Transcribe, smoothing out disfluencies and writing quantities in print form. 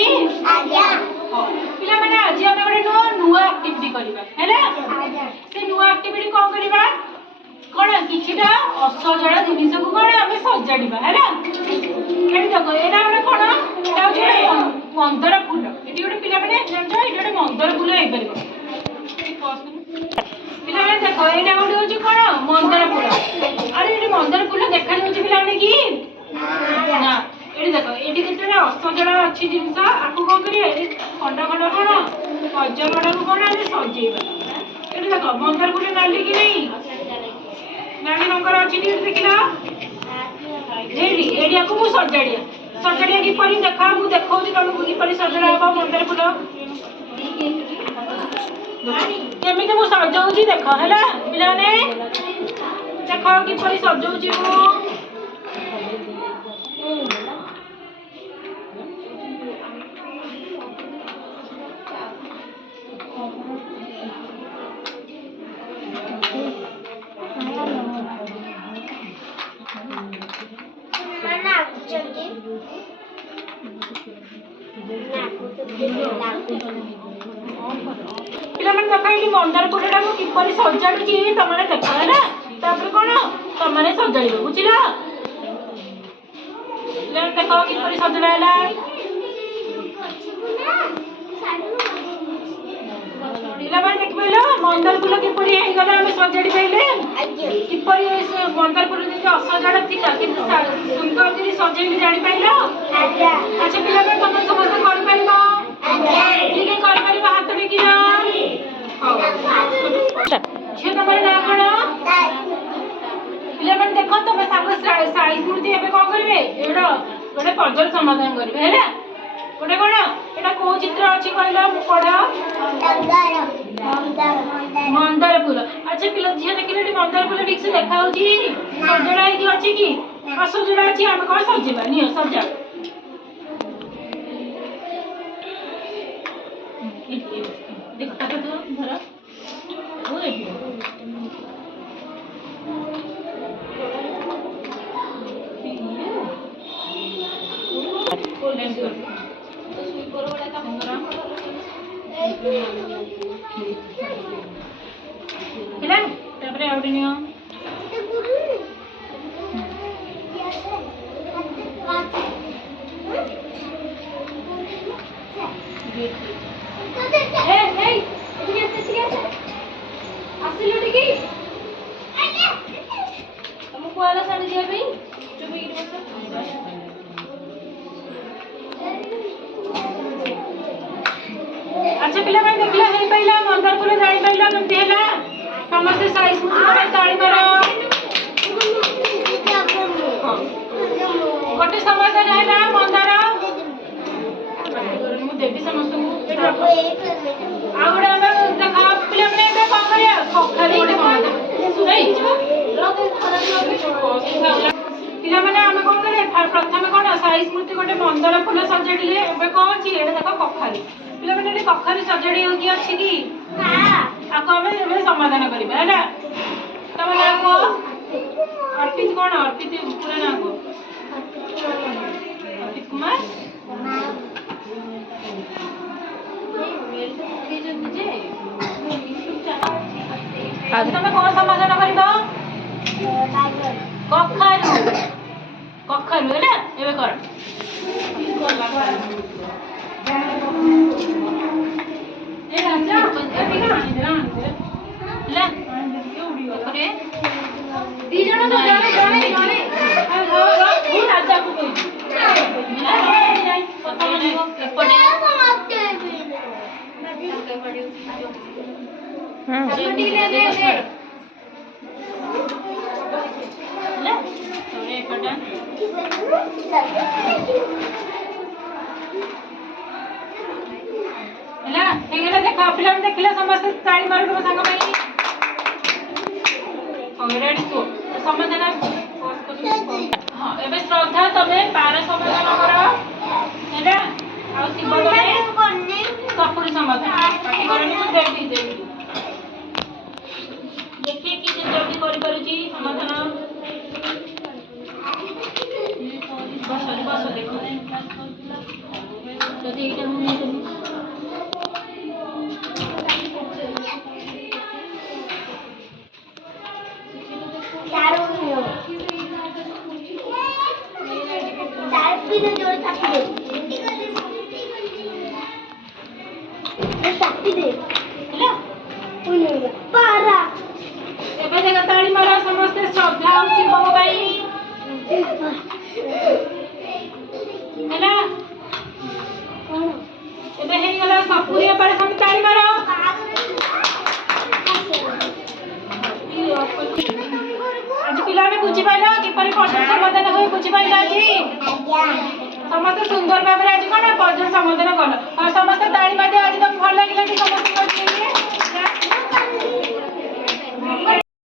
कि पिला माने आज हम गोटे नुआ एक्टिविटी करबा हैला से नुआ एक्टिविटी कोन करबा कोन किछिटा असजड़ा जिनिस को कोन हम सजाड़ीबा हैला एडी देखो एना गोटे कोन एटा होचे मंदार फूल एटी गोटे पिला माने जानछो एटी गोटे मंदार फूल हेइ परबो पिला माने देखो एटा गोटे होचे कोन मंदार फूल अरे एटी मंदार फूल देखा होचे पिला माने कि ना एडी देखो एटी केतेटा असजड़ा अछि जिनिस आकु कोन करिए खंडा खंडा कोन अजगड़ा को कोन हम सजेबा एटी देखो मंदार फूल नाली कि नहीं नाली रंगर अछि नी देखिला एडी एडिया को सजाड़िया कि परी देखा मु देखौची तुमको कि परी सजड़ा बा मंदार फूल केमिति मु सजाउची देखो हैला पिलाने देखो कि परी सजाउची मु पिला मन देखा कि मंदार फूलटा मु किपरि सजाडुची तमने देखा है ना तापर कोन तमने सजाडिबो बुझिला ले देखो किपरि सजडायला पिला मन देख पइलो मंदार फूल किपरि हेइ गला हम सजाडी पइले किपरि मंदार फूल जे असजडा थिला किंतु सुंदर करी सजेली जानि पाइलो अच्छा पिला मन तमन समस्त कर पाइबो ठीक कर पाइबो हाथ टेकिला झे तमरे ना कोन पिला मन देखो तमे सांग साइज मूर्ति एबे कोन करबे एडो गोटे पजल समाधान करबे हैला गोटे कोन एटा को चित्र अछि कहला मु पढा मंदार फूल अच्छा पिला झे देखिले मंदार फूल ठीक से देखा होची सजड़ा है कि अछि कि असजड़ा अछि हम कोन सजेबा नियो सजा देखो ताका तो धर ओ एठी ओ लेंस कर तो सुई कर वाला काम करा हेला तापरे आउडी नियो अच्छा पिला मैं देखला हे पहिला मंदार फूल जानि पहिला केमति हैला समस्त साइज मुझे ताली मारो गोटे समाधान हैला मंदार मु देबी समस्त को आउडा हम देखा पिला मैं बे कोन करिया कखरी समाधान सुनै पिला माने हम कोन करे प्रथम कोन साइज मूर्ति गोटे मंदार फूल सजाडीले एबे कोन छी एटा देखो कखरी पिला माने कखरी सजाडी हो कि अछि कि हां आको हमें समाधान करबा हैला तम ना को अर्पित कोन अर्पित पूरा ना को अर्पित कुमार आज तमे कोन समाधान करबा कखरू हैला एबे कर ए राजा ए बिना ले करे दी जण तो जाने हो राजा को कोई पता नहीं एपटे हां छोटी ले दे ले थोड़े एपटा हैला हेगला देखा पिला देखिला समस्त ताली मारो तो संग भाई ऑलरेडी तो समाधान हां एबे श्रद्धा तमे पार समाधान करो हैला आ शिव तमे सपुरी समाधान पाटी करनी तो देबी देखिए कि जल्दी करि करूची समाधान बस देखो जदी ଏବେ ଦେଖ ତାଳି ମାର ସମସ୍ତେ ଶ୍ରଦ୍ଧା ଆଉ ଶିବଙ୍କ ପାଇଁ ହେଲା। ଏବେ ହେଇଗଲା ସପୁରି ପରେ ସବୁ ତାଳି ମାର। ଆଜି ପିଲାମାନେ ବୁଝିପାରିଲ କିପରି ପଦ୍ୟ ସମାଧାନ ହୁଏ? ବୁଝିପାରିଲ ଆଜି ସମସ୍ତେ ସୁନ୍ଦର ଭାବରେ ଆଜି କଣ ପଦ୍ୟ ସମାଧାନ କଲ। ଆଉ ସମସ୍ତେ ତାଳି ମାରି ଆଜି ତମକୁ ଭଲ ଲାଗିଲା କି ସମସ୍ତଙ୍କ